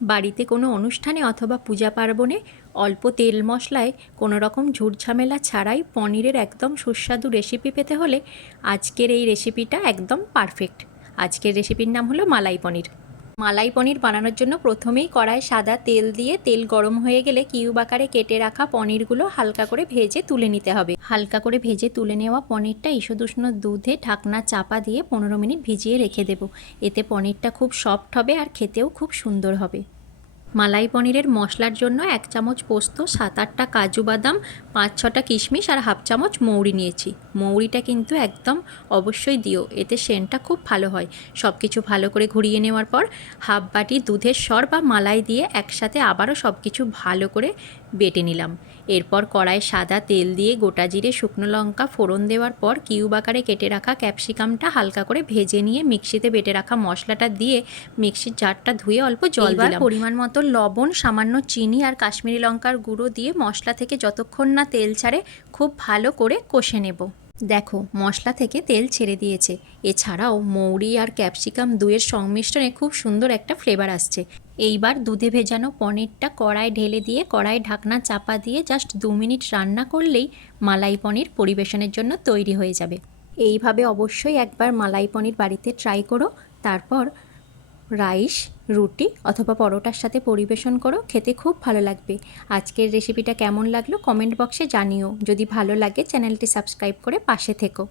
বাড়িতে কোনো অনুষ্ঠানে অথবা পূজা পার্বণে অল্প তেল মশলায় কোনো রকম ঝামেলা ছাড়াই পনিরের একদম সুস্বাদু রেসিপি পেতে হলে আজকের এই রেসিপিটা একদম পারফেক্ট আজকের রেসিপির নাম হলো মালাই পনির। মালাই পনির বানানোর জন্য প্রথমেই কড়ায় সাদা তেল দিয়ে তেল গরম হয়ে গেলে কিউব আকারে কেটে রাখা পনিরগুলো হালকা করে ভেজে তুলে নিতে হবে। হালকা করে ভেজে তুলে নেওয়া পনিরটা ইসদুষ্ণ দুধে ঢাকনা চাপা দিয়ে পনেরো মিনিট ভিজিয়ে রেখে দেব। এতে পনিরটা খুব সফট হবে আর খেতেও খুব সুন্দর হবে। মালাই পনিরের মশলার জন্য এক চামচ পোস্ত সাত আটটা কাজু বাদাম পাঁচ ছটা কিশমিশ আর হাফ চামচ মৌরি নিয়েছি। মৌরিটা কিন্তু একদম অবশ্যই দিও এতে সেন্টটা খুব ভালো হয়। সব কিছু ভালো করে ঘুরিয়ে নেওয়ার পর হাফ বাটি দুধের সর বা মালাই দিয়ে একসাথে আবারও সব কিছু ভালো করে বেটে নিলাম। এরপর কড়ায় সাদা তেল দিয়ে গোটা জিরে শুকনো লঙ্কা ফোড়ন দেওয়ার পর কিউব আকারে কেটে রাখা ক্যাপসিকামটা হালকা করে ভেজে নিয়ে মিক্সিতে বেটে রাখা মশলাটা দিয়ে মিক্সির জারটা ধুয়ে অল্প জল দিলাম। পরিমাণ মতো লবণ, সামান্য চিনি আর কাশ্মীরি লঙ্কার গুঁড়ো দিয়ে মশলা থেকে যতক্ষণ না তেল ছাড়ে, খুব ভালো করে কষে নেব। দেখো, মশলা থেকে তেল ছেড়ে দিয়েছে। এছাড়াও মৌরি আর ক্যাপসিকাম দুয়ের সংমিশ্রণে খুব সুন্দর একটা ফ্লেভার আসছে। এইবার দুধে ভেজানো পনিরটা কড়ায় ঢেলে দিয়ে কড়াই ঢাকনা চাপা দিয়ে জাস্ট দু মিনিট রান্না করলেই মালাই পনির পরিবেশনের জন্য তৈরি হয়ে যাবে। এইভাবে অবশ্যই একবার মালাই পনির বাড়িতে ট্রাই করো। তারপর রাইস, রুটি অথবা পরোটার সাথে পরিবেশন করো, খেতে খুব ভালো লাগবে। আজকের রেসিপিটা কেমন লাগল? কমেন্ট বক্সে জানিও। যদি ভালো লাগে চ্যানেলটি সাবস্ক্রাইব করে পাশে থেকো।